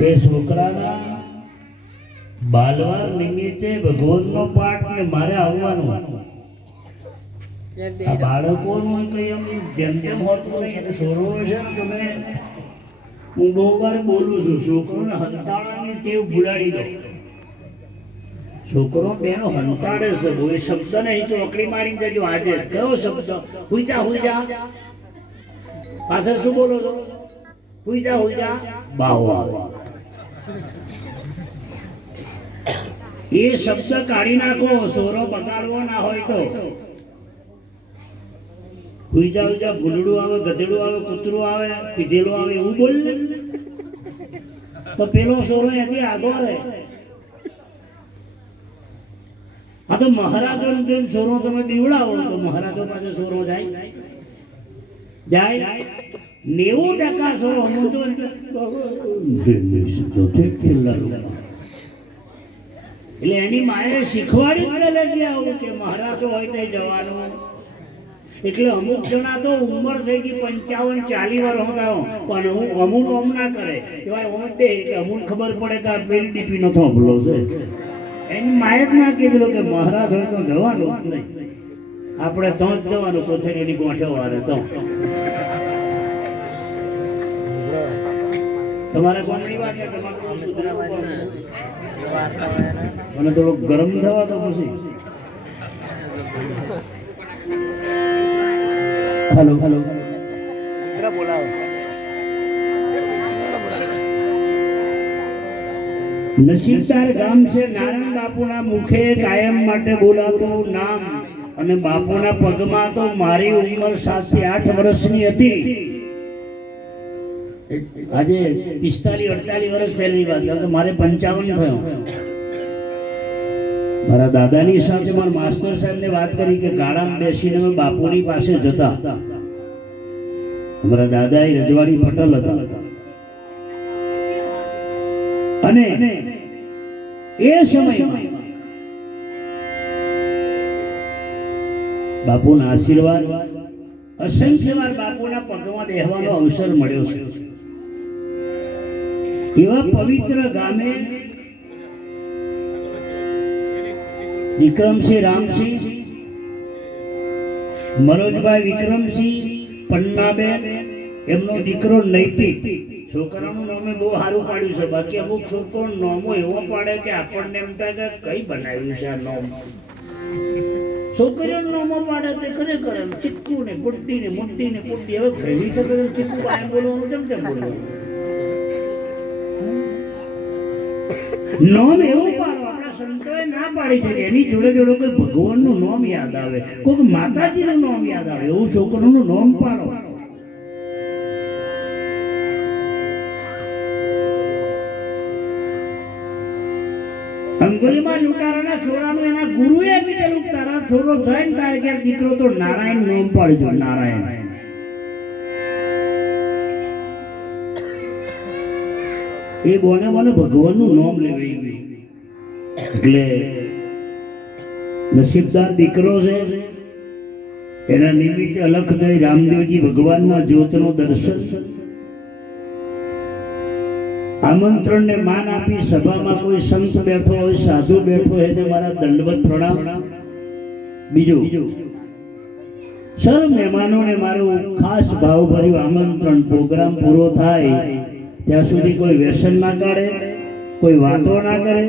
તે છોકરાના બાલવાર નિમિત્તે ભગવાનનો પાઠ ને મારે આવવાનું. આ બાળકોનું કંઈ એમ જેમ તેમ હોતું નહીં. એટલે છોરો છે ને તમે, હું બહુ વાર બોલું છું, છોકરોને હંતાળાની ટેવ ભૂલાડી દો. છોકરો બેનો હંતાડે છે બહુ. એ શબ્દ નહીં તો અકડી મારી દેજો. આજે કયો શબ્દ? હુઈજા હુઈજા. પાછળ શું બોલો છો? હુઈજા હુઈજા બાવા. એ શબ્દ કાઢી નાખો. સોરો બગાડવો ના હોય તો. હુઈજા હુઈજા ભૂલડું આવે, ગધેડું આવે, કૂતરું આવે, પીધેલું આવે એવું બોલ ને તો પેલો સોરો એથી આગળ રહે. આ તો મહારાજો સોરો તમે દીવડાવો તો મહારાજો પાસે સોરો જાય. 90% સોરો હું તો એટલે એની માએ શીખવાડી જ લઈ આવું કે મહારાજો હોય તે જવાનું. એટલે અમુક જણા તો ઉંમર થઈ ગઈ 55-40 વર્ષ હતા પણ હું અમુક ઓમ ના કરે એવા ઓમ તે એટલે અમુક ખબર પડે કે આ પેલી ડીપી નો થોભલો છે. એની માએ જ ના કીધું કે મહારાજ હોય તો જવાનું જ નહીં. આપણે તો જ જવાનું કોથળીની ગોઠો વાળે તો. તમારે કોની વાત છે? તમારે સુધરાવા મને થોડું ગરમ થવા તો પછી. હેલો હેલો બોલાવો. નસીબદાર ગામ છે. નારાયણ બાપુના મુખે કાયમ માટે બોલાતું નામ. અને બાપુના પગમાં તો મારી ઉંમર 7 થી 8 વર્ષની હતી. આજે 45-48 વર્ષ પહેલાની વાત તો મારે 55 થયો. મારા દાદાની સાથે મારા માસ્ટર સાહેબને વાત કરી કે ગાડામાં બેસીને અમે બાપુની પાસે જતા. અમારા દાદા એ રજવાડી પટેલ હતા અને એ સમયમાં બાપુના આશીર્વાદ અસંખ્ય વાર બાપુના પગમાં બેહવાનો અવસર મળ્યો છે. એવા પવિત્ર ગામે વિક્રમસિંહ રામસિંહ, મનોજભાઈ વિક્રમસિંહ, પન્નાબેન, એમનો દીકરો નૈતિક. છોકરાનું નામે બહુ સારું પાડ્યું છે. બાકી અમુક છોકરો નામો એવો પાડે કે આપણને એમ થાય કે કઈ બનાવ્યું છે આ નામ. છોકરીઓનું નામો પાડે તે ખરેખર ચીક્કુ ને પુટ્ટી ને મોટી ને પુટ્ટી. હવે ઘણી તો ચીક્કુ કાયમ બોલવાનું કેમ કેમ બોલવાનું? નામ એવું પાડો. આપણા સંતોએ ના પાડી છે. એની જોડે જોડે કોઈ ભગવાનનું નામ યાદ આવે, કોઈ માતાજીનું નામ યાદ આવે એવું છોકરાનું નામ પાડો. અંગુલીમાં લૂંટારાના છોરાનું એના ગુરુએ કીધેલું તારા છોરો થાય ને તારે કે દીકરો તો નારાયણ નામ પાડજો. નારાયણ એ બોને મને ભગવાનનું નામ લેવાઈ ગયું. એટલે નસીબદાર દીકરો છે. એના નિમિત્તે અલખ થઈ રામદેવજી ભગવાનના જ્યોતનું દર્શન, આમંત્રણ ને માન આપી સભામાં કોઈ સંત બેઠો હોય, સાધુ બેઠો હોય એને મારા દંડવત પ્રણામ. બીજું સર્વ મહેમાનોને મારું ખાસ ભાવભર્યું આમંત્રણ. પ્રોગ્રામ પૂરો થાય ત્યાં સુધી કોઈ વ્યસન ના કાઢે, કોઈ વાતો ના કરે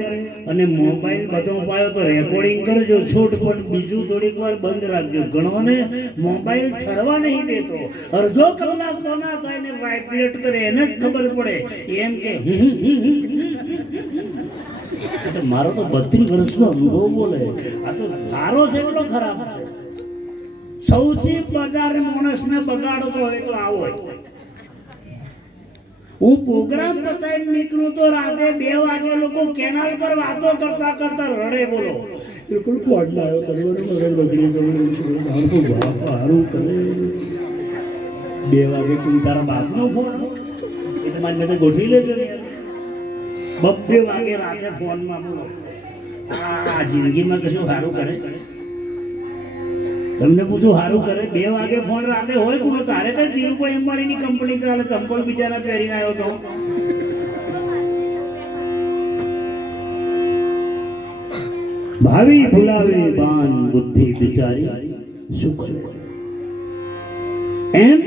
અને મોબાઈલ બધો પાયો તો રેકોર્ડિંગ કરજો છૂટ, પણ બીજું થોડીક વાર બંધ રાખજો. ઘણોને મોબાઈલ ઠરવા નહીં દેતો. અડધો કલાક તો ના થાય ને વાઇબ્રેટ કરે એને જ ખબર પડે એમ કે મારો તો 32 વર્ષનો અનુભવ બોલે. આ તો તારો જેટલો ખરાબ છે. સૌથી વધારે માણસને બગાડતો હોય તો આવો હોય. હું પ્રોગ્રામ બતાવીને નીકળું તો રાતે 2 વાગે લોકો કેનાલ પર વાતો કરતા કરતા રડે. બોલો બિલકુલ ફોન લાવ્યો કરવાનું બગડી સારું કરે. 2 વાગે તું તારા બાપનો ફોન એટલે મારી મેં ગોઠવી લેજો. 2 વાગે રાતે ફોનમાં બોલો. આ જિંદગીમાં કશું સારું કરે? તમને પૂછું સારું કરે? 2 વાગે ફોન રાતે હોય કોનો? તારે તો ધીરુભાઈ અંબાણીની કંપની ચાલે, ચંપલ બીજાના પહેરીને આવ્યો તો ભાવિ ભૂલાવે બાન બુદ્ધિ બિચારી શું કરે એમ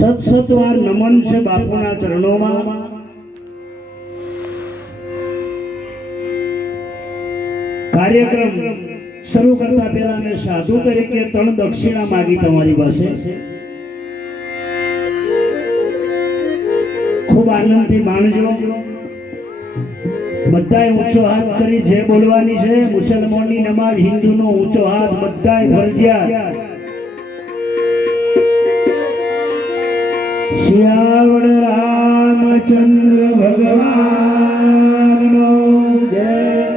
સત નમન છે બાપુના ચરણોમાં। કાર્યક્રમ શરૂ કરતા પહેલા મેં સાધુ તરીકે 3 દક્ષિણા માંગી તમારી પાસે। ખૂબ આનંદથી માણજો। બધાય ઊંચો હાથ કરી જે બોલવાની છે। મુસલમાનની નમાઝ, હિન્દુનો ઊંચો હાથ બધાય ફરજિયાત। શિયાવડ રામચંદ્ર ભગવાનનો જય।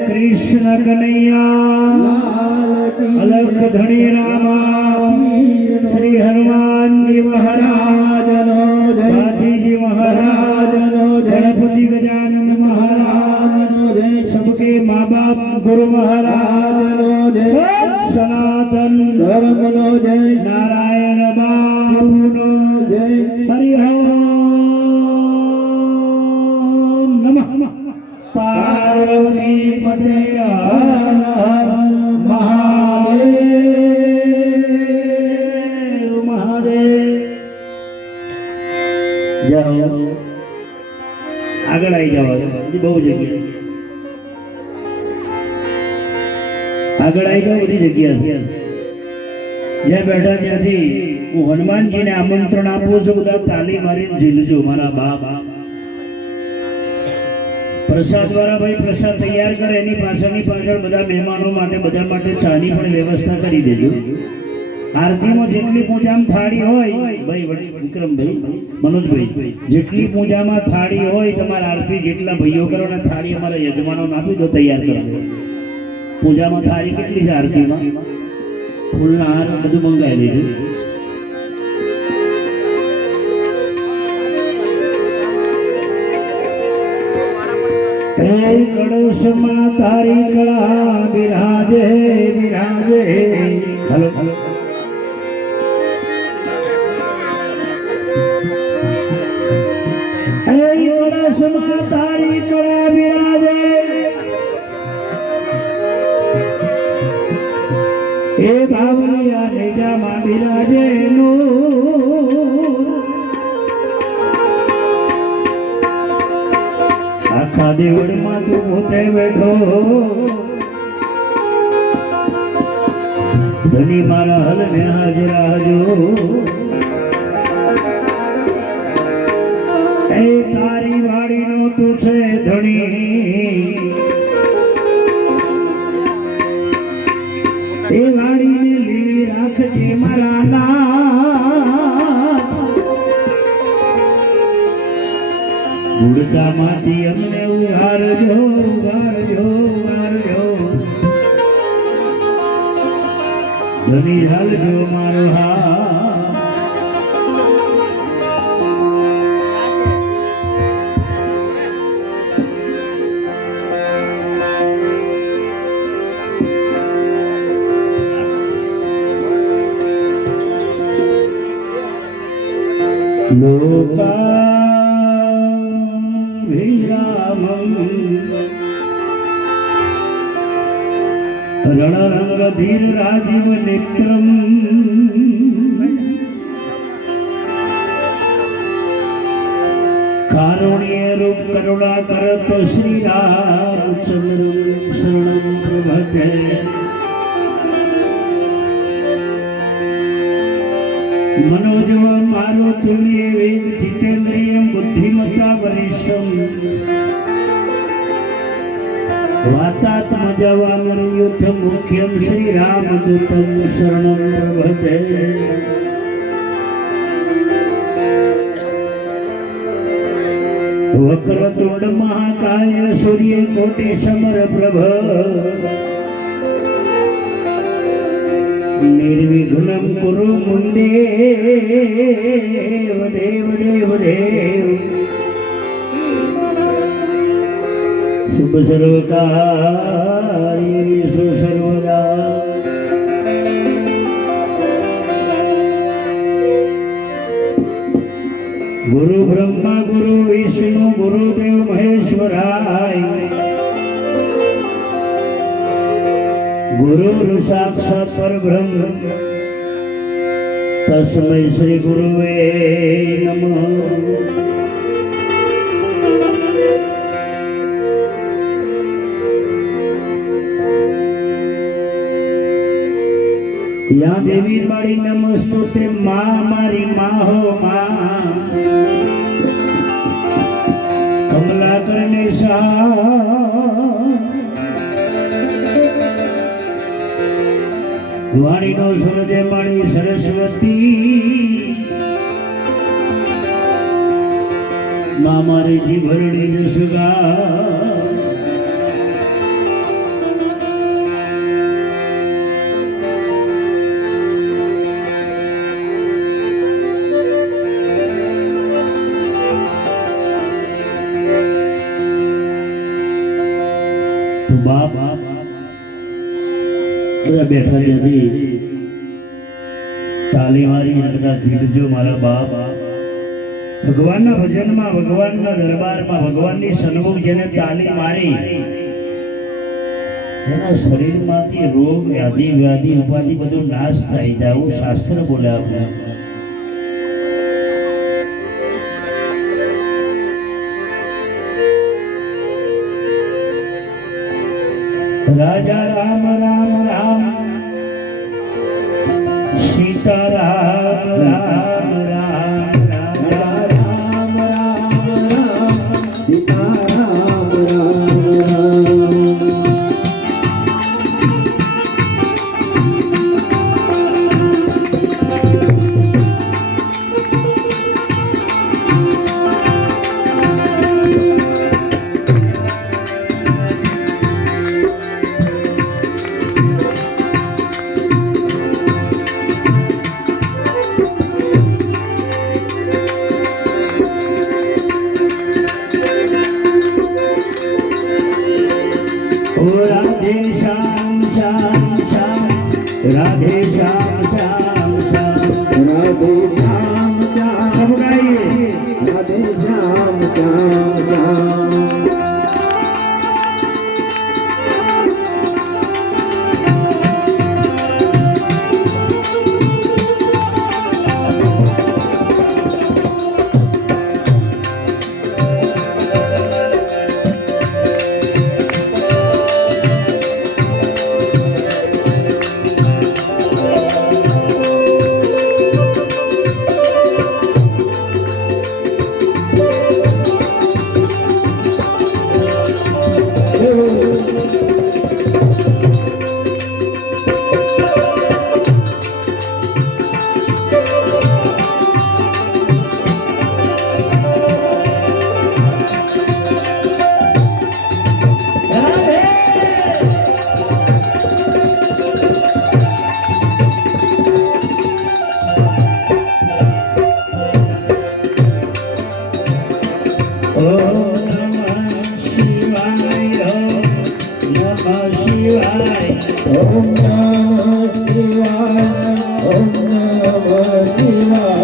કૃષ્ણ કનૈયા અલખ ધણી રામા શ્રી હનુમાનજી મહારાજનો જય। ગાંધીજી મહારાજનો જય। ગણપતિ ગજાનંદ મહારાજનો જય। सबके माँ बाप गुरु महाराजनो जय। सनातन धर्मनो जय। नारायण बाबूनो जय। हरि ओम नमः। पार्वती पते हर हर महादेव महादेव। जाओ આગળ આવી જાવ। બહુ જગ્યા આગળ આવી જાવ। બધી જગ્યા જ્યાં બેઠા ત્યાંથી હું હનુમાનજીને આમંત્રણ આપું છું। બધા તાલી મારીને ઝીલજો મારા બાપ। પ્રસાદ વાળા ભાઈ પ્રસાદ તૈયાર કરે એની પાછળ બધા મહેમાનો માટે બધા માટે ચાની પણ વ્યવસ્થા કરી દેજો। આરતીમાં જેટલી પૂજામાં થાળી હોય ભાઈ વિક્રમભાઈ મનોજભાઈ જેટલી પૂજામાં થાળી હોય તમારા આરતી જેટલા ભાઈઓ કરો ને થાળી અમારા યજમાનોને આપી દો તૈયાર કરી દો। પૂજામાં થાળી કેટલી છે આરતીમાં? ફૂલના હાર બધું મંગાવી લેજો। કળશમાં તારી કળા બિરાજે બિરાજે। હલો હલો કળશમાં તારી કળા બિરાજે। એ બાવલિયા નેજામાં બિરાજે નો। આખા દેવળમાં તું પોતે બેઠો। ધની મારા હલને હાજરા જો। એ તારી વાડીનો તું છે ધણી। એ વાડીને લીલી રાખજે મારા નાથ। ગુડતામાંથી અમને ઉગારજો ઉગારજો ઉગારજો। ધની હાલજો મારો હાથ। लोकाभिरामं रणरंगधीर राजीव नेत्रम। कारुण्य रूप करुणा करत श्री रामचंद्र शरणं प्रपद्ये। मनोजव मारो तुल्य वेद जितेन्द्रिय बुद्धिमत्ता वरिष्ठम। वातात्मजवानर युद्ध मुख्यम श्री रामदूतं शरणं प्रपद्ये। वक्रतुंड महाकाय सूर्य कोटि समर प्रभ। निर्विघ्नं कुरु मुंदेव देव देव देव। शुभ सर्वकार्येषु सर्वदा। गुरु ब्रह्मा गुरु विष्णु गुरुदेव महेश्वराय। ગુરુ સાક્ષાત પરબ્રહ્મ તસ્મૈ શ્રી ગુરુવે નમઃ. યા દેવી મારી નમસ્તુતે માં મારી માં હો માં કમલા કરને વાણીનો સુરજે પાણી સરસ્વતી માં મારી જીભરણી જસગા બાપ બધા બેઠા જતી તાલી મારી બધા જીતજો મારા બાપ. ભગવાનના ભજનમાં ભગવાનના દરબારમાં ભગવાનની સન્મુખ જેને તાલી મારી એના શરીરમાંથી રોગ વ્યાધિ વ્યાધિ ઉપાધિ બધું નાશ થાય છે આવું શાસ્ત્ર બોલે આપણે. રાજા રામ રામ રામ સીતા રામ રામ રામ રાજા રામ રામ રામ સીતા રામ રામ राधे श्याम श्याम श्याम राधे श्याम श्याम श्याम राधे श्याम श्याम सब गाइए Radhe Shyam Shyam Shyam. Om Namah Shivaya, Om Namah Shivaya.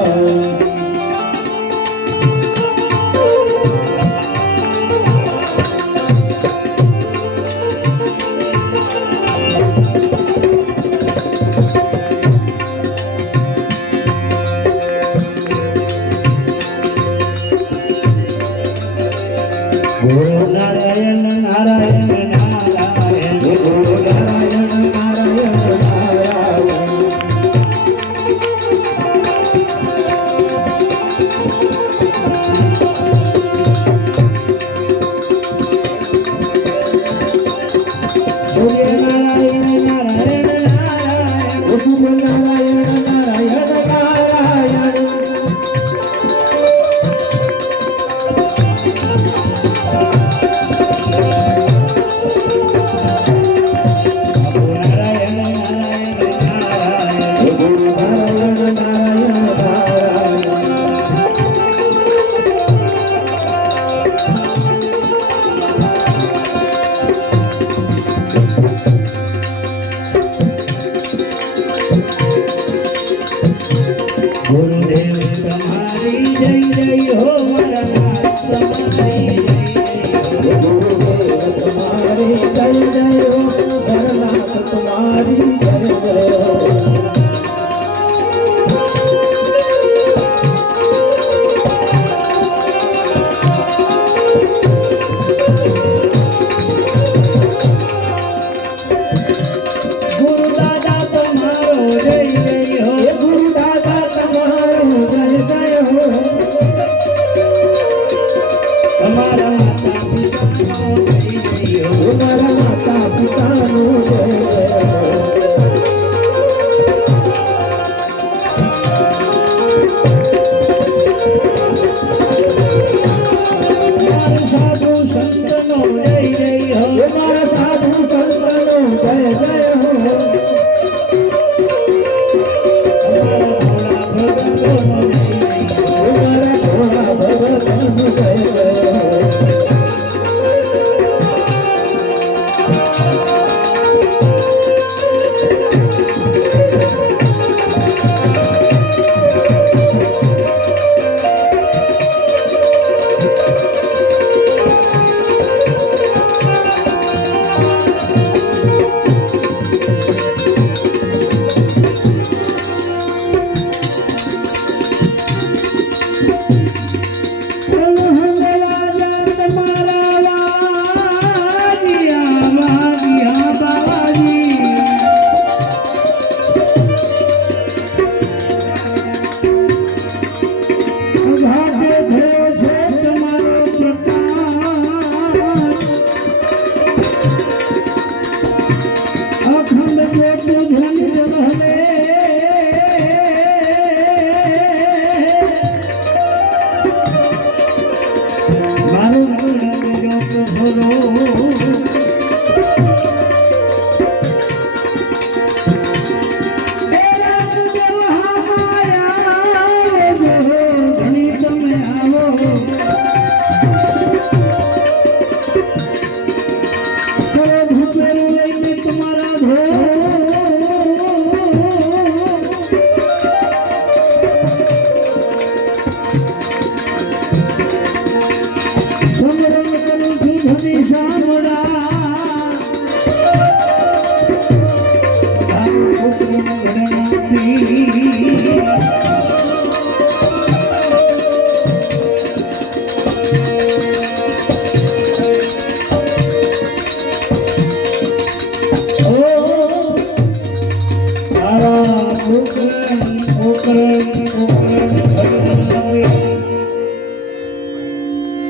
Guru Narayana Narayana Narayana Guru Narayana Narayana Narayana. Surya Narayana Narayana Narayana Guru Narayana Narayana Narayana.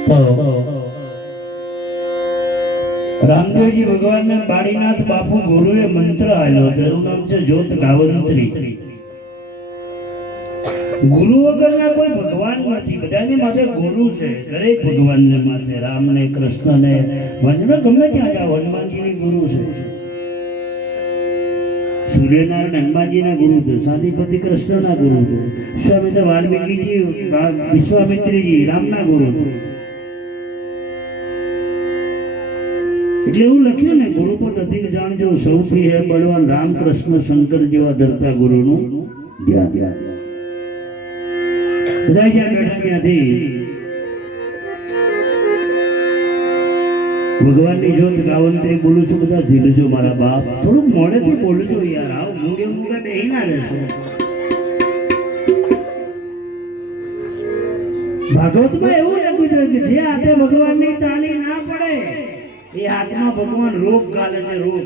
તો રામદેવજી ભગવાનને બાળીનાથ બાપુ ગુરુએ મંત્ર આપ્યો, તેનું નામ છે જ્યોત ગાવંત્રી. ગુરુ વગરના કોઈ ભગવાન નથી, બધાની માથે ગુરુ છે, દરેક ભગવાનને માથે, રામને, કૃષ્ણને, ગમે ત્યાં જાઓ હનુમાનજીની ગુરુ છે, સૂર્યનારાયણ હનુમાનજીના ગુરુ છે, સાંદીપતિ કૃષ્ણના ગુરુ છે, વિશ્વામિત્ર વાલ્મીકીજી વિશ્વામિત્રીજી રામના ગુરુ છે. એટલે એવું લખ્યું ને, ગુરુપદ અધિક જાણજો સૌથી હે બળવાન, રામ કૃષ્ણ શંકર જેવા ધરતા ગુરુનું ધ્યાન. બધા જ્યાં બેઠા ત્યાંથી ભગવાનની જ્યોત ગાવંત્રી બોલું છું, બધા ધીરજો મારા બાપ, થોડુંક મોડેથી બોલજો યાર, આવ મૂંગે મૂંગે બેહી ના રહેશો. ભાગવતમાં એવું લખ્યું છે કે જે હાથે ભગવાનની તાલી ના પડે એ હાથમાં ભગવાન રોગ ગાલે છે, રોગ.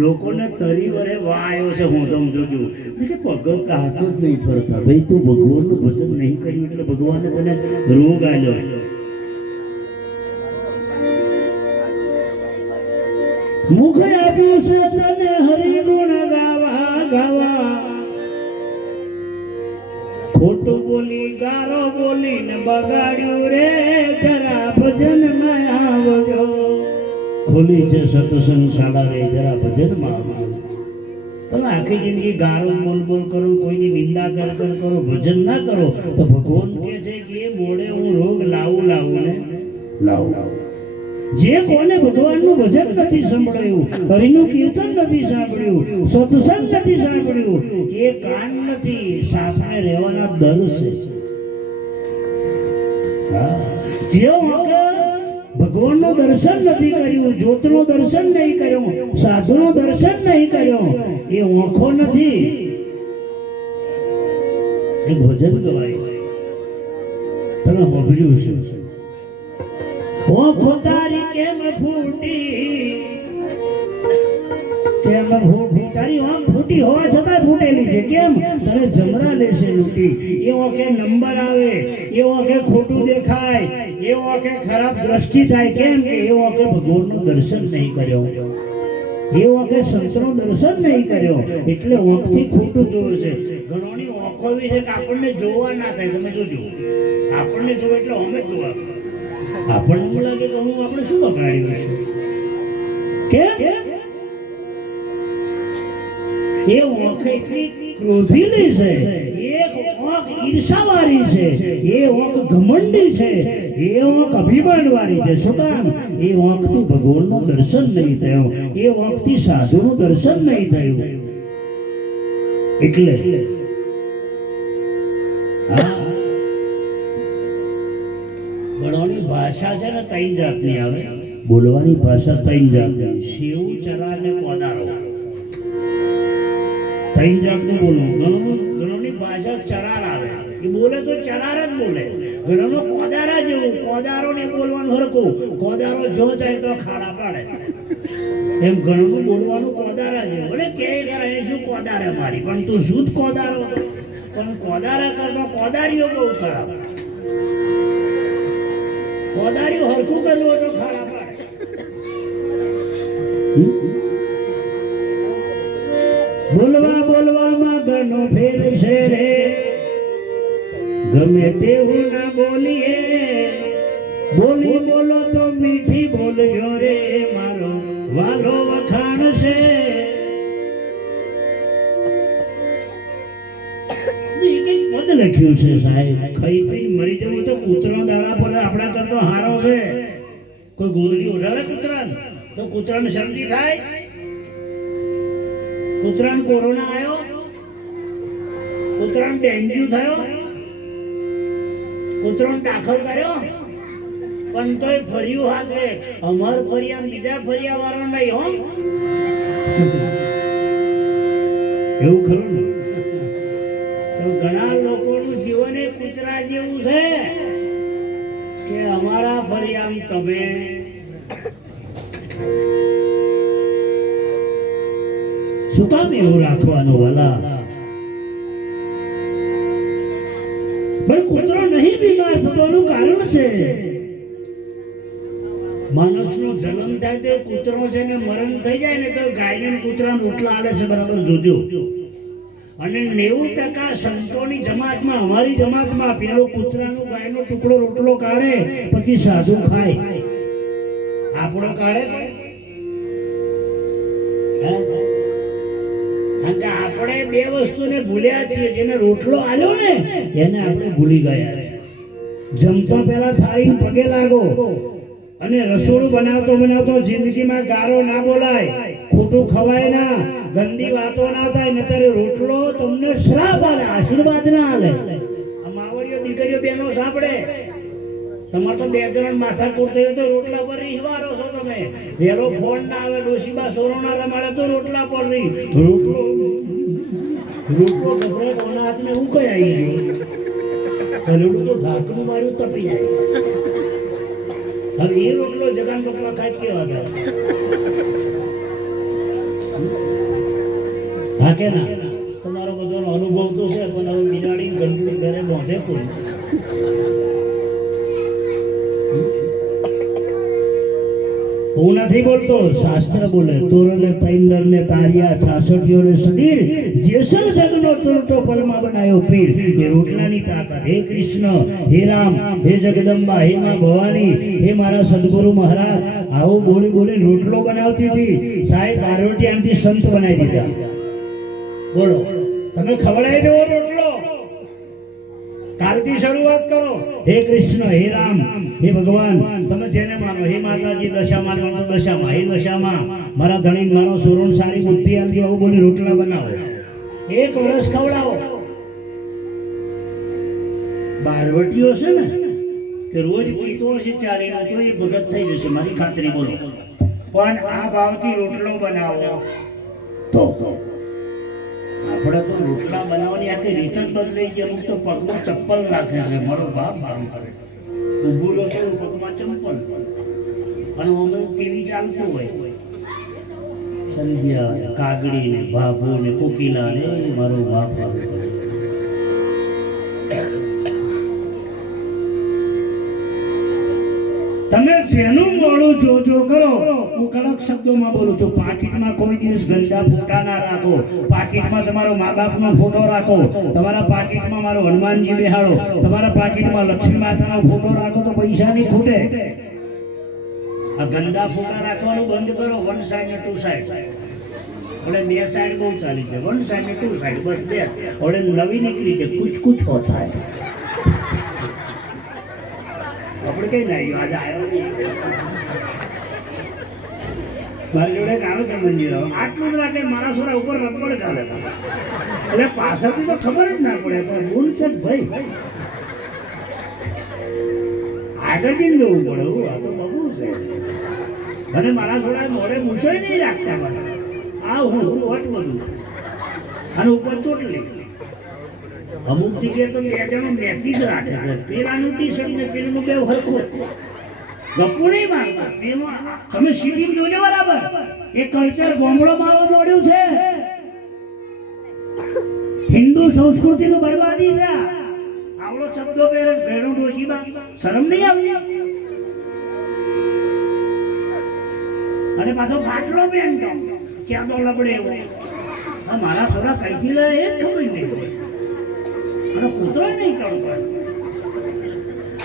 લોકોને તરી વરે વાયો છે, હું તો જોજો કે પગ હાથ જ નહીં ફરતા, ભાઈ તું ભગવાનનું ભજન નહીં કર્યું એટલે ભગવાને તને રોગ આવ્યો. મુખ આપ્યું છે તને હરિગુણ ગાવા ગાવા, ખોટું બોલી ગારો બોલીને બગાડ્યું રે, જરા ભજનમાં આવજો. ખોલી છે સત્સંગ શાળા રે, જરા ભજનમાં આવજો. તમે આખી જિંદગી ગારો બોલ બોલ કરો, કોઈની નિંદા કર કરો, ભજન ના કરો તો ભગવાન કહે છે કે એ મોડે હું રોગ લાવું ને લાવું. જે કોને ભગવાનનું ભજન નથી સાંભળ્યું, હરિનું કીર્તન નથી સાંભળ્યું, સત્સંગ નથી સાંભળ્યું, એ કાન નથી, સાપને રહેવાના દર છે. જે ભગવાનનું દર્શન નથી કર્યું, જ્યોતનું દર્શન નહીં કર્યું, સાધુનું દર્શન નહીં કર્યું, એ ઓળખો નથી. એક ભજન ગવાય તમે સાંભળ્યું છે, ઓ ખોદારી કેમ ફૂટી, તારી આંખ ફૂટી હોવા છતાં ફૂટેલી છે, કેમ? તને જમરા લેશે લૂંટી. એવો કે નંબર આવે, એવો કે ખોટું દેખાય, એવો કે ખરાબ દ્રષ્ટિ થાય, કેમ કે એવો કે ભગવાનનું દર્શન નહીં કર્યો, એવો કે સંતનું દર્શન નહીં કર્યો, એટલે આંખથી ખોટું જોવે છે. ઘણોની આંખો એવી છે કે આપણને જોવા ના થાય. તમે જોજો, આપણને જોવે એટલે અમે જોવા, આપણને એવું લાગે કે હું આપણે શું બગાડ્યું છે, કેમ? એ ઓંખ એટલી ક્રોધીલી છે, એક ઓંખ ઈર્ષાવાળી છે, એ ઓંખ ઘમંડી છે, એ ઓંખ અભિમાનવાળી છે. શું કામ? એ ઓંખથી ભગવાનનું દર્શન નહીં થયું, એ ઓંખથી સાધુનું દર્શન નહીં થયું. એટલે ગણોની ભાષા છે ને ત્રણ જાતની આવે, બોલવાની ભાષા ત્રણ જાતની, શિવ, ચરા ને કોદારો. ત્રણ જાતનું બોલવું. ગણોની ભાષા ચરાર આવે, એ બોલે તો ચરાર જ બોલે. ગણોનો કોદારા જેવું, કોદારો ને બોલવાનું હરખું, કોદારો જો જાય તો ખાડા પાડે, એમ ગણોનું બોલવાનું કોદારા જેવું. ભલે કે શું કોદારે મારી, પણ તું શું જ કોદારો, પણ કોદારા કરતા કોદારીઓ બહુ ખરાબ. કોદારીઓ હરખું કરવું તો ખાડા પાડે. બોલવામાં ઘણો ફેર છે રે, ગમે તેવું ના બોલીએ, બોલો તો મીઠી બોલજો રે, મારો વાલો વખાણ છે. પદ લખ્યું છે સાહેબ, ખાઈ પી મરી જવું તો કૂતરા દાડા પર આપણા કરતો હારો છે. કોઈ ગોદડી ઉડાડે કૂતરા તો કૂતરાને શરદી થાય, કૂતરાને કોરોના આવ્યો, કૂતરાને ડેન્ગ્યુ થયો, કૂતરાને દાખલ કર્યો, પણ તોય ફર્યું હાથે. અમાર ફરિયા બીજા ફરિયા વાળો નહીં હો, એવું ખરું ને? તો ઘણા લોકોનું જીવન એ કૂતરા જેવું છે કે અમારા ફરિયામ તમે શું કામ એવું રાખવાનું વાલા? પણ કૂતરો નહીં બીમાર થતો એનું કારણ છે માણસનો જન્મ થાય તો કૂતરો છે ને મરણ થઈ જાય ને તો ગાયને ને કૂતરાને રોટલા આલે છે બરાબર જોજો. અને 90% સંતોની જમાતમાં અમારી જમાતમાં પેલો કૂતરાનો ગાયનો ટુકડો રોટલો કાઢે પછી સાધુ ખાય. આપણો કાઢે કારણ કે આપણે બે વસ્તુને ભૂલ્યા છીએ. જેને રોટલો આલ્યો ને એને આપણે ભૂલી ગયા છે. જમતા પહેલા થાળીને પગે લાગો અને રસોડું બનાવતો જિંદગીમાં ગારો ના બોલાય, ખોટું ખવાય ના, ગંદી વાતો ના થાય. નતર રોટલો તમને શ્રાપ આલે, આશીર્વાદ ના આલે. આ માવડીઓ દીકરીઓ બેનો સાંભળે, તમારે તો 2 જણ માથા કૂટે તો રોટલા પર હીવારો છો તમે. વેલો ફોન ના આવે, ડોશીબા સોરોના રમાડે તો રોટલા પર રહી. રોટલો ગભરે કોના હાથને હું કઈ આવી ગયો, કરેલું તો ઢાંકણું માર્યું તપી જાય. હવે એ રોટલો જગાન રોટલા ખાય કેવા હતા? હા કે ના? તમારો બધાનો અનુભવ તો છે, પણ હવે બિલાડી ગંટલી ઘરે બાંધે કોઈ. હું નથી બોલતો, શાસ્ત્ર બોલે. તોરલે તૈંદર ને તારિયા 66 ને શરીર જેસલ જગનો તોરતો પલમાં બનાયો પીર. એ રોટલાની તાકાત. હે કૃષ્ણ, હે રામ, હે જગદંબા, હે માં ભવાની, હે મારા સદગુરુ મહારાજ, આવું બોલી બોલી રોટલો બનાવતી હતી. સાહેબ પાર્વતી આમથી સંત બનાવી દીધા. બોલો, તમે ખવડાવી દેવો રોટલો. કાલથી શરૂઆત કરો. હે કૃષ્ણ, હે રામ, હે ભગવાન, તમે જેને માનો. હે માતાજી, દશામાં માનો દશામાં. હે દશામાં મારા ધણી મારો સુરણ સારી બુદ્ધિ આપજો. આવું બોલી રોટલા બનાવો. 1 વર્ષ ખવડાવો. બારવટીઓ છે ને કે રોજ પીતો હશે ચાલીનો તો એ ભગત થઈ જશે, મારી ખાતરી બોલો. પણ આ ભાવથી રોટલો બનાવો તો આપણે તો રોટલા બનાવવાની આખી રીત જ બદલાઈ ગઈ. અમુક તો પગમાં ચપ્પલ રાખે છે. મારો બાપ મારું કરે ઊભું રહેશે પગમાં ચપ્પલ, અને અમે ટીવી ચાલતું હોય, સંધ્યા, કાગડી ને ભાભો ને કોકિલા ને મારો બાપ મારું કરે. તમે જેનું મોડું જોજો કરો. હું કડક શબ્દોમાં બોલું છું. પાકીટમાં કોઈ દિવસ ગંદા ફોટા ના રાખો. પાકીટમાં તમારો મા બાપનો ફોટો રાખો. તમારા પાકીટમાં મારો હનુમાનજી બેહાડો. તમારા પાકીટમાં લક્ષ્મી માતાનો ફોટો રાખો તો પૈસા નહીં ખૂટે. આ ગંદા ફોટા રાખવાનું બંધ કરો. 1 સાઈડ ને 2 સાઈડ. એટલે 2 સાઈડ બહુ ચાલી છે. 1 સાઈડ ને 2 સાઈડ, બસ 2. હવે નવી નીકળી છે કુછ કુછ હોતા હૈ. આપણે કઈ ના આવ્યો આજે આવ્યો મારી જોડે નાનો સંબંધી રહ્યો. આટલું જ રાખે મારા સોરા ઉપર રબડ ચાલે. એટલે પાછળથી તો ખબર જ ના પડે પણ ભૂલ છે ભાઈ. આગળ બી જવું પડે. આ તો બહુ છે. અને મારા સોરા મોડે મૂછો નહીં રાખતા. મને આ હું વટ બધું અને ઉપર ચોટલી. અમુક જગ્યાએ તો 2 જણો મેથી જ રાખે છે. પેલાનું ટી-શર્ટ ને પેલું 2 હરખું ગપુ નહીં મારતા. તમે સિટી જોજો બરાબર. એ કલ્ચર ગામડામાં આવો દોડ્યું છે. હિન્દુ સંસ્કૃતિનું બરબાદી છે. આવડો શબ્દો પહેરે ભેડું ડોશીમાં શરમ નહીં આવી? અને પાછો ફાટલો પહેરતો ક્યાં તો લબડે એવો. મારા સોના કઈથી લે એ ખબર નહીં. અને કૂતરો નહીં ચડતો.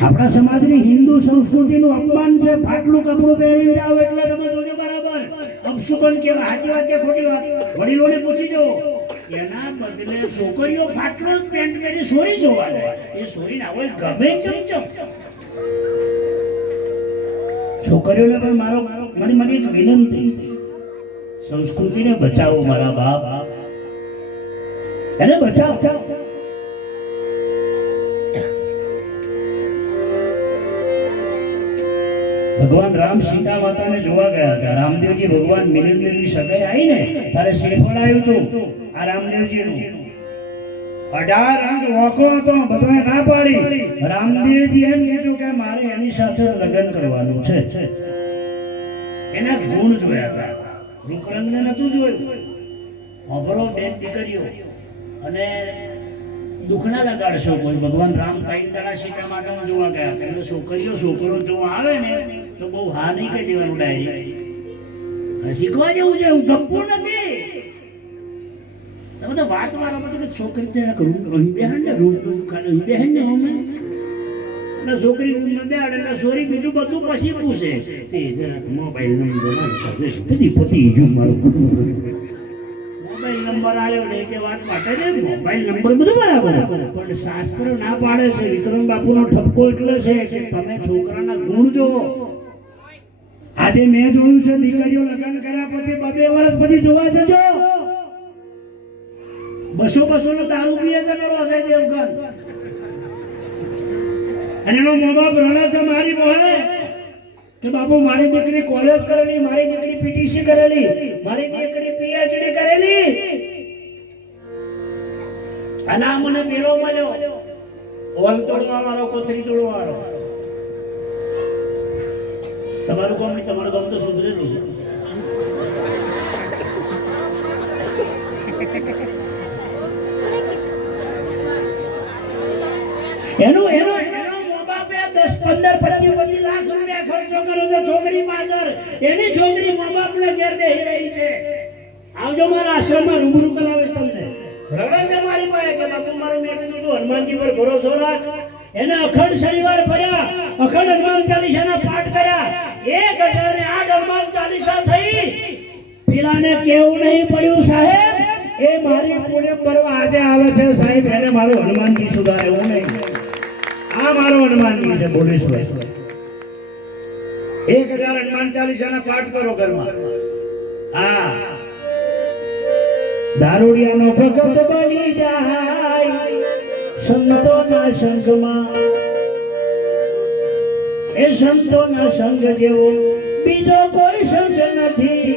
આપણા સમાજની હિન્દુ સંસ્કૃતિનું અપમાન છે. ફાટલું કપડું પહેરીને જાવ એટલે તમે જોજો બરાબર. અપશુકન કેવા, સાચી વાત કે ખોટી વાત? વડીલોને પૂછી જો. એના બદલે છોકરીઓ ફાટલો પેન્ટ પહેરી સોરી જોવા જાય. એ સોરી ના હોય ગમે ચમચમ. છોકરીઓને પણ મને એક વિનંતી, સંસ્કૃતિને બચાવો મારા બાપ. એને બચાવો. ભગવાન રામ સીતા માતાને જોવા ગયા હતા. રામદેવજી ભગવાન મિલનની સગાઈ આવી ને ત્યારે શ્રીફળ આવ્યું હતું આ રામદેવજીનું. 18 અંક વોકો હતો. બધાએ ના પાડી. રામદેવજી એમ કીધું કે મારે એની સાથે લગ્ન કરવાનું છે. એના ગુણ જોયા હતા, રૂપરંગને નતું જોયું. અભરો 2 દીકરીઓ અને દુખના લગાડશો કોઈ ભગવાન રામ ત્રણ દાડા સીતા માતાને જોવા ગયા એટલે છોકરો જોવા આવે ને તો બહુ હા નહીં કહી દેવાનું ડાયરેક્ટ શીખવા જેવું છે હું ગપ્પો નથી તમે તો વાત મારો બધું છોકરી ત્યાં અહીં બેહન ને રૂમ અહીં બેહન ને અમે એટલે છોકરી રૂમમાં બેહાડે એટલે સોરી બીજું બધું પછી પૂછે તે જરાક મોબાઈલ નંબર કદી પતી જો મારું મોબાઈલ નંબર આવ્યો ને કે વાત માટે ને મોબાઈલ નંબર બધું બરાબર પણ શાસ્ત્ર ના પાડે છે વિક્રમ બાપુનો ઠપકો એટલે છે કે તમે છોકરાના ગુણ જોવો આજે મેં જોયું છે દીકરીઓ લગ્ન કર્યા પછી 2 વર્ષ પછી જોવા જજો 200 નો દારૂ પીએ છે પેલો અજય દેવગન અને એનો મા બાપ રડે છે મારી મોહે કે બાપુ મારી દીકરી કોલેજ કરેલી મારી દીકરી પીટીસી કરેલી મારી દીકરી પીએચડી કરેલી અને આ મને પેલો મળ્યો ઓલ તોડવા વાળો કોથરી તોડવા વાળો તમારું કામ તો સુધરેલું છે એનો મા-બાપે 10, 15, 25 લાખ રૂપિયા ખર્ચો કર્યો છે છોકરી પાછળ એની છોકરી મા-બાપને ઘેર બેહી રહી છે આવજો મારા આશ્રમમાં રૂબરૂ કરાવીશ તમને રડે છે મારી પાસે કે બાપુ મારું મેં કીધું તું હનુમાનજી પર ભરોસો રાખ એને અખંડ શનિવાર ભર્યા અખંડ હનુમાન ચાલીસાના પાઠ કર્યા 1008 હનુમાન ચાલીસા થઈ પેલાને કેવું નહીં પડ્યું સાહેબ એ મારી પુણ્ય ભરવા આજે આવે છે સાહેબ એને મારું હનુમાનજી સુધારે એવું નહીં આ મારો હનુમાનજી છે બોલેશ્વર 1000 હનુમાન ચાલીસાના પાઠ કરો ઘરમાં હા દારૂડિયાનો ભગત બની જાય સંતોના સંગમાં એ સંતોના સંગ જેવો બીજો કોઈ સંગ નથી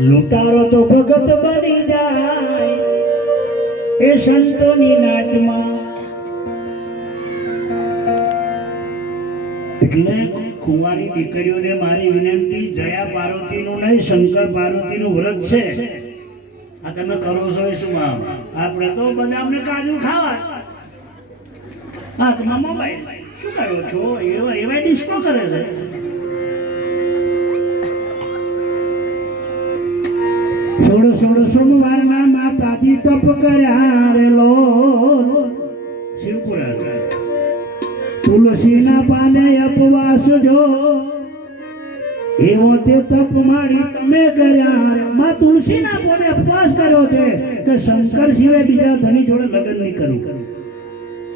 લૂંટારો તો ભગત બની જાય એ સંતોની નાચમાં એટલે કુંવારી દીકરીઓને મારી વિનંતી જયા પાર્વતીનું નહીં શંકર પાર્વતીનું વ્રત છે આ તમે કરો છો એ શું આપણે તો બદામને કાજુ ખાવા હાથમાં મોબાઈલ શું કરો છો એવા ડિસ્કો કરે છે સોળો સોમવારના માતાજી તપ કર્યા રે લો શિવપુરા તુલસીના પાને અપવાસ જો એવો તે તપ મારી તમે કર્યા માં તુલસીના પાને અપવાસ કર્યો છે કે શંકર સિવાય બીજા ધણી જોડે લગ્ન નહીં કરું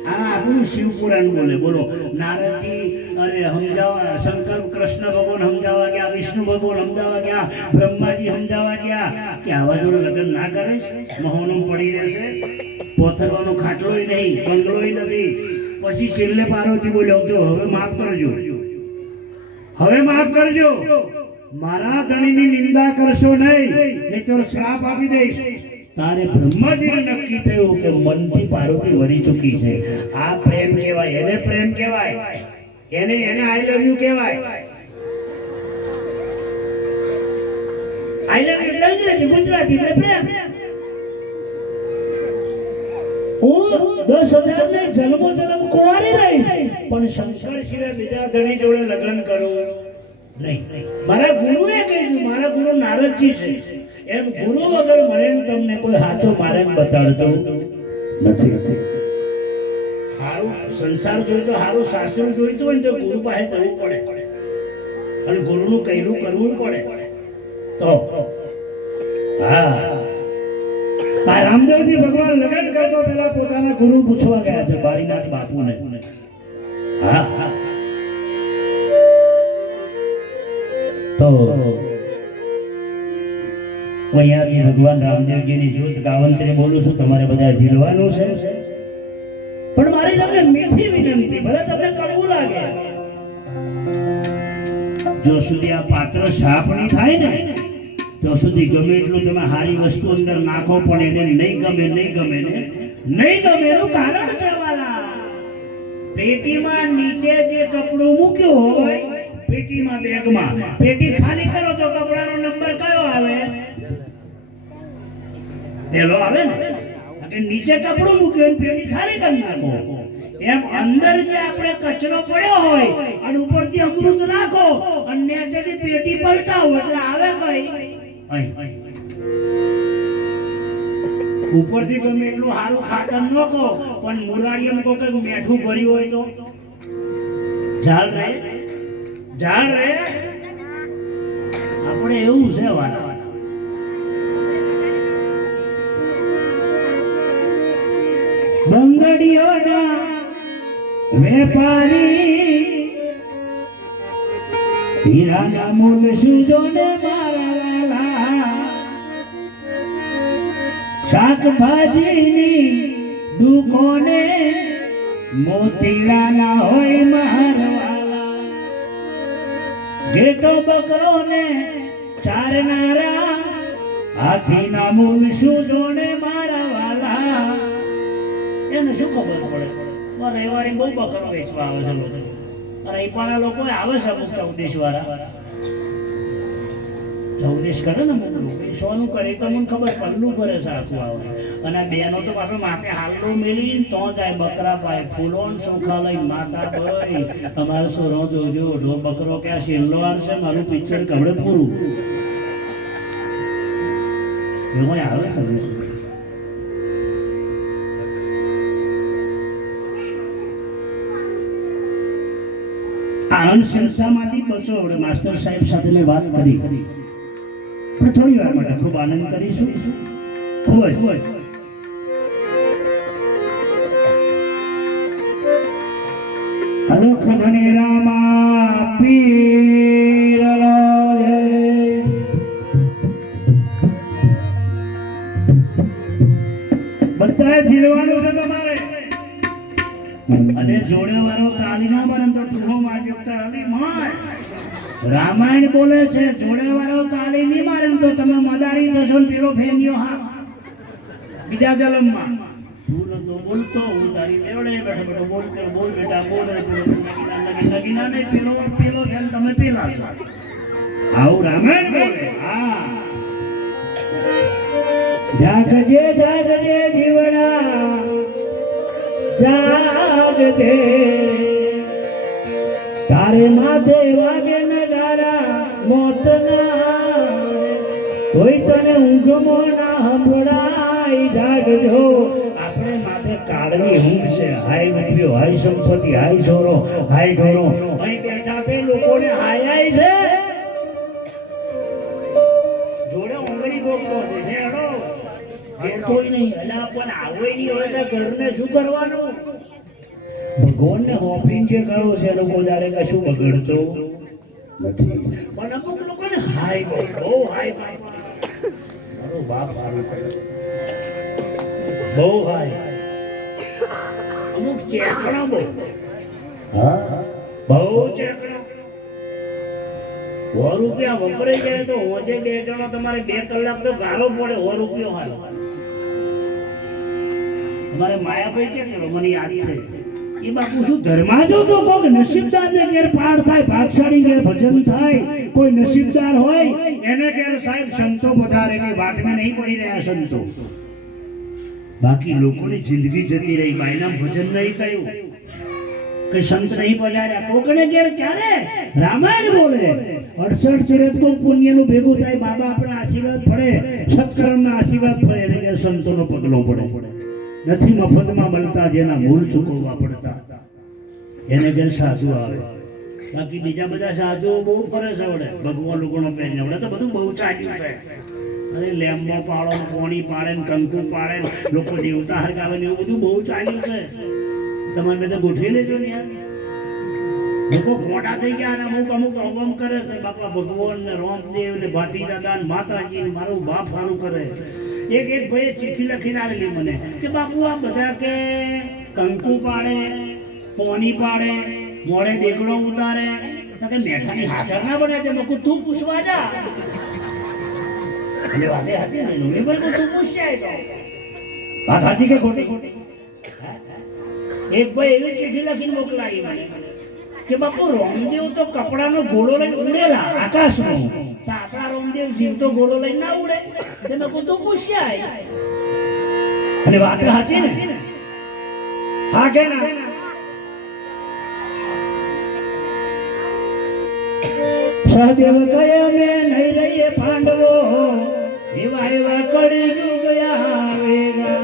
આ આપણું શિવપુરાણ બોલે બોલો નારદજી અરે સમજાવા શંકર કૃષ્ણ ભગવાન સમજાવવા ગયા વિષ્ણુ ભગવાન સમજાવવા ગયા બ્રહ્માજી સમજાવવા ગયા કે આવા જોડે લગ્ન ના કરે મહોનું પડી રહેશે પોથરવાનો ખાટલોય નહીં બંગલોય નથી પછી છેલ્લે પાર્વતી બોલ્યો જો હવે માફ કરજો મારા ધણીની નિંદા કરશો નહીં તો શ્રાપ આપી દઈશ તારે બ્રહ્માજીને નક્કી થયું કે મનથી પાર્વતી વરી ચૂકી છે આ પ્રેમ કહેવાય એને પ્રેમ કહેવાય એને આઈ લવ યુ કહેવાય આઈ લવ યુ અંગ્રેજી ગુજરાતી એટલે પ્રેમ હું 10,000 ને જન્મ કુંવારી રહી પણ શંકર સિવાય બીજા ધણી જોડે લગ્ન કરું નહીં મારા ગુરુએ કહ્યું મારા ગુરુ નારદજી છે એમ ગુરુ વગર મને તમને કોઈ સાચો માર્ગ બતાડતો નથી હારું સંસાર જોઈતો હારું શાસ્ત્ર જોઈતો હોય તો ગુરુ પાસે જવું પડે અને ગુરુનું કહેલું કરવું પડે તો હા રામદેવજી ભગવાન લગ્ન કરતો પેલા પોતાના ગુરુ પૂછવા ગયા છે બારીનાથ બાપુને હા તો હું અહીંયાથી ભગવાન રામદેવજીની જ્યોત ગાવંત્રી બોલું છું તમારે બધા ઝીલવાનું છે પણ મારી તમને મીઠી વિનંતી ભલે તમને કડવું લાગે જો સુધી આ પાત્ર સાફ નહીં થાય ને તો સુધી ગમે એટલું તમે સારી વસ્તુ અંદર નાખો પણ એને નહીં ગમે એનું કારણ છે વાલા પેટીમાં નીચે જે કપડું મૂક્યું હોય પેટીમાં બેગમાં પેટી ખાલી કરો તો કપડાનો નંબર કયો આવે તેલો આવે ને કે નીચે કપડું મૂક્યું પેટી ખાલી કરી નાખો એમ અંદર જે આપણે કચરો પડ્યો હોય અને ઉપરથી અમૃત નાખો અને નીચેથી પેટી પલટાવો એટલે આવે કઈ ઉપરથી ગમે એટલું સારું ખાતર ન કહો પણ મુરાડીએ કહો કે મેઠું ભર્યું હોય તો ઝાડ રહે આપણે એવું છે વાલા બંગડીઓના વેપારી હીરાના મૂલ સુજોને મારા વાલા શાકભાજીની દુકાને મોતીલાના હોય મારવાલા ઘેટો બકરો ને ચારનારા હાથીના મૂલ સુજોને મારા વાલા એને શું ખબર પડે રવિવારે બહુ બકરો વેચવા આવે છે લોકો રવિવારના લોકો આવે છે અમુક ચૌદેશ વાળા ચૌદેશ કરે ને અમુક લોકો સોનું કરે તો મને ખબર પલ્લું ભરે છે આખું આવે અને બેનો તો પાછો માથે હાલડો મેલી તો જાય બકરા પાય ફૂલો ચોખા લઈ માતા ભાઈ અમારે સોરો જોજો બકરો ક્યાં શેલ્લો આવશે મારું પિક્ચર કવડે પૂરું એવું આવે છે આનંદ સંસ્થામાંથી બચો આપણે માસ્ટર સાહેબ સાથે મેં વાત કરી પણ થોડી વાર માટે ખૂબ આનંદ કરીશું ખૂબ જ હલો ખધણી રામા પીર બધા જીરવાનું છે તમારે અને જોડે વાળો તાલી ના મારે તો ટૂંકો માર્યો તાલી માર રામાયણ બોલે છે જોડે વાળો તાલી નહીં મારે તો તમે મદારી થશો ને પેલો ફેમિયો હા બીજા જન્મમાં ભૂલ તો બોલતો હું તારી લેવડે બેઠો બેઠો બોલતો બોલ બેટા બોલ સગીના ને પેલો છે તમે પેલા છો આવું રામાયણ બોલે હા જાગજે જીવડા જાગ દે તારે માથે વાગે નગારા મોત ના કોઈ તને ઊંઘમો ના સંભળાય જાગજો આપણે માથે કાળની ઊંઘ છે હાય રૂપિયો હાય સંપત્તિ હાય છોરો હાય ઢોરો અહીં બેઠા તે લોકોને હાય છે જોડે ઊંઘડી ગોગતો છે હેડો ઘેર કોઈ નહીં અલા પણ આવોય નહીં હોય તો ઘરને શું કરવાનું ભગવાનને હોફીન જે ગયો છે એનો કોઈ દાડે કશું બગડતો નથી પણ અમુક લોકોને હાય બહુ હાય મારો બાપ હારું કરે બહુ હાય અમુક ચેકણો બહુ હા બહુ ચેકણો ₹100 વપરાઈ જાય તો હોજે 2 જણો તમારે 2 કલાક તો ગાળો પડે ₹100 હાલ તમારે માયાભાઈ છે કે મને યાદ છે એ બાપુ શું ધર્મા જો તો કોક નસીબદાર ને ઘેર પાડ થાય ભાગશાળી ઘેર ભજન થાય કોઈ નસીબદાર હોય એને ઘેર સાહેબ સંતો વધારે કે વાટમાં નહીં પડી રહ્યા સંતો બાકી લોકોની જિંદગી જતી રહી બાયના ભજન નહીં થયું કે સંત નહીં પધાર્યા કોકને ઘેર ક્યારે રામાયણ બોલે 68 ચરિત કો પુણ્યનું ભેગું થાય બાબા આપણા આશીર્વાદ પડે સત્કર્મના આશીર્વાદ પડે એને ઘેર સંતોનો પગલો પડે નથી મફતમાં મળતા જેના મૂળ ચૂકવવા પડતા એને ઘેર સાધુ આવે બાકી બીજા બધા સાધુઓ બહુ ફરે છે વડે ભગવાન લોકોનો પહેરીને વડે તો બધું બહુ ચાલ્યું છે અરે લેમ્બો પાડો પોણી પાડે ને કંકુ પાડે લોકો દેવતા હરગાવે ને એવું બધું બહુ ચાલ્યું છે તમારે બધા ગોઠવી લેજો ને યાર લોકો મોટા થઈ ગયા અને અમુક અવમ કરે છે બાપા ભગવાન ને રામદેવ ને ભાતી દાદા ને માતાજી ને મારું બાપ સારું કરે એક ભાઈએ ચિઠ્ઠી લખીને આવેલી મને કે બાપુ આ બધા કે કંકુ પાડે પોની પાડે મોડે દેગડો ઉતારે કે મેઠાની હાજર ના બને છે લોકો તું પૂછવા જા એટલે વાતે હતી ને નું પણ તું પૂછ્યા તો વાત હતી કે ખોટી એક ભાઈ એવી ચિઠ્ઠી લખીને મોકલાવી મને કે બાપુ રામદેવ તો કપડાનો ઘોડો લઈને ઉડેલા આકાશમાં તો આપણા રામદેવ જીવતો ઘોડો લઈને ના ઉડે તેને બધું પૂછ્યા અને વાત સાચી ને? હા કે ના? સહદેવ કહે મેં નહીં રહીએ પાંડવો, એવા એવા કળી યુગ આવેગા.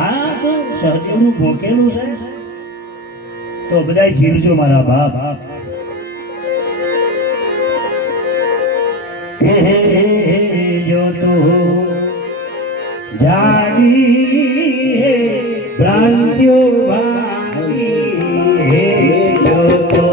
હા તો સહદેવનું ભોંકેલું છે તો બધા જીવજો મારા બાપ. હે જો તો જાગી ભ્રાંતિઓ ભાગી, હે જો તો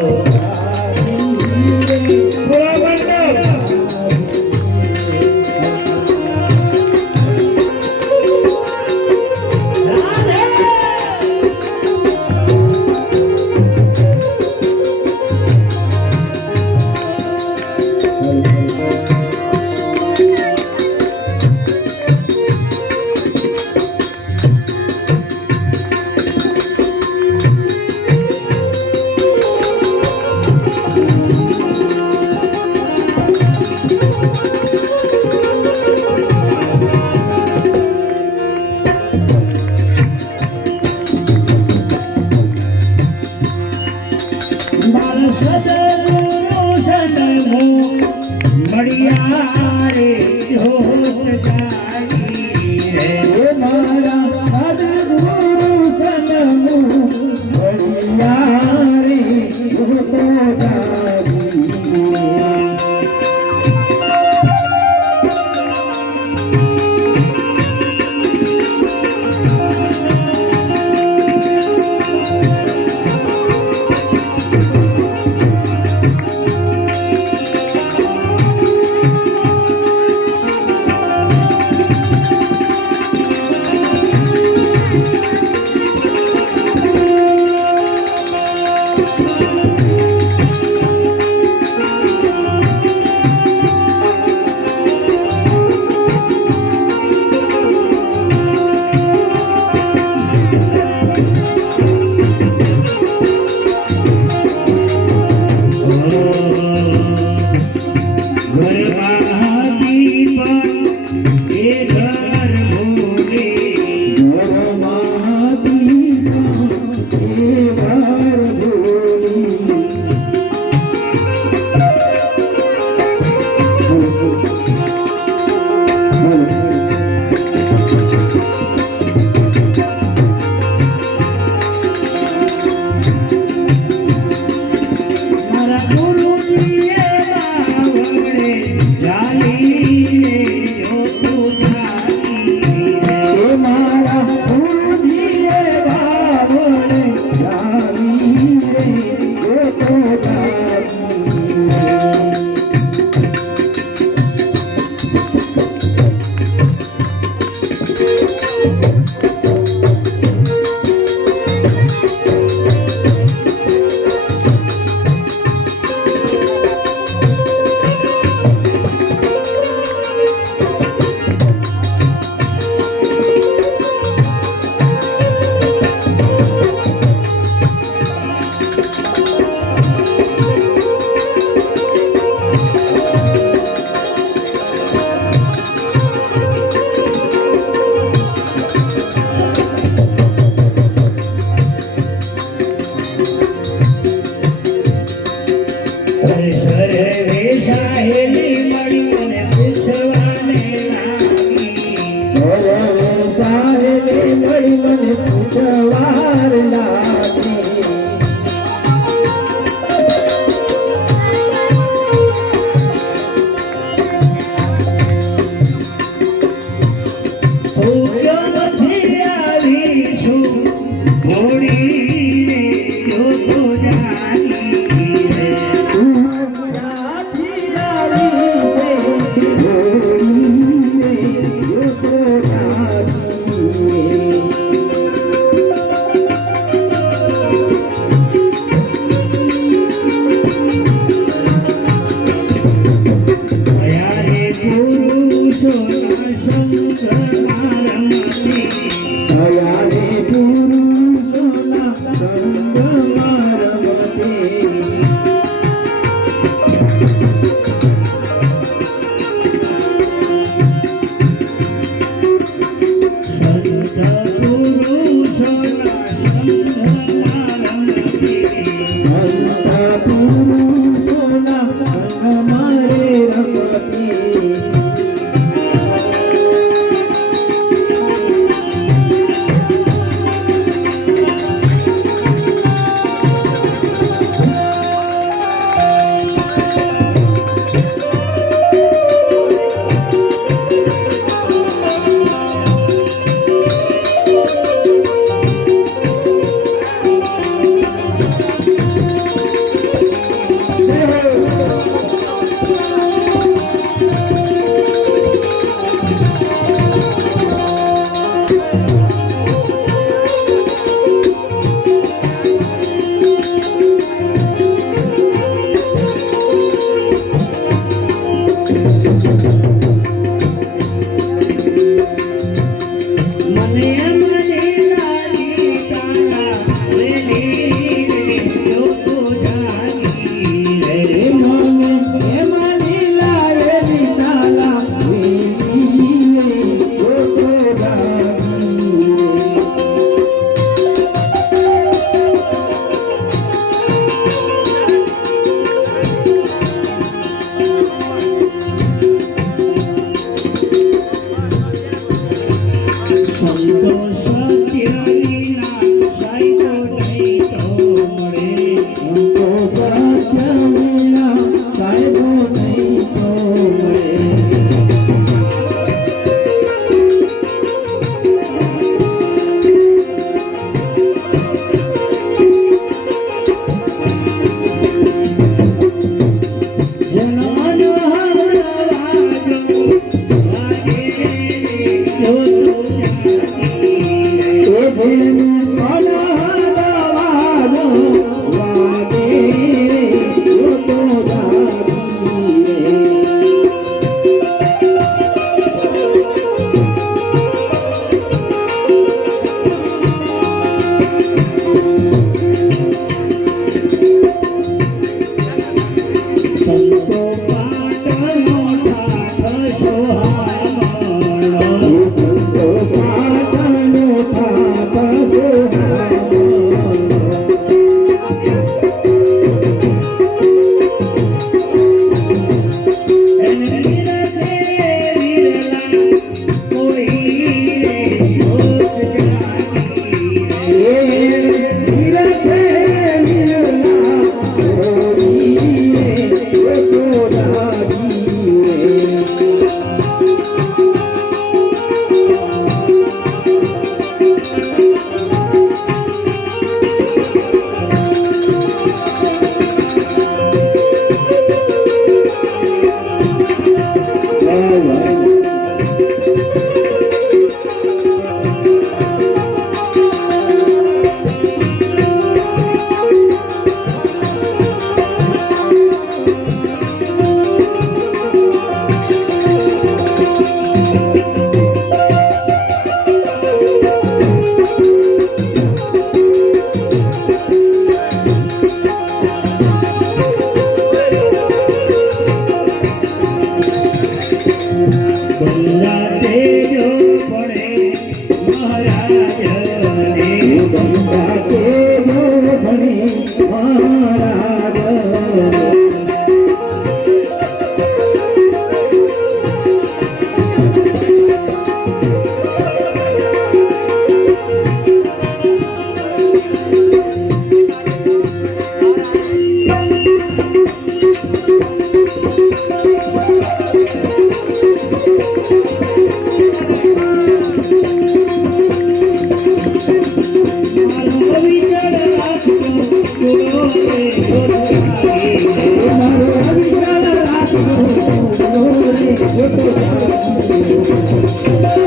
Thank you.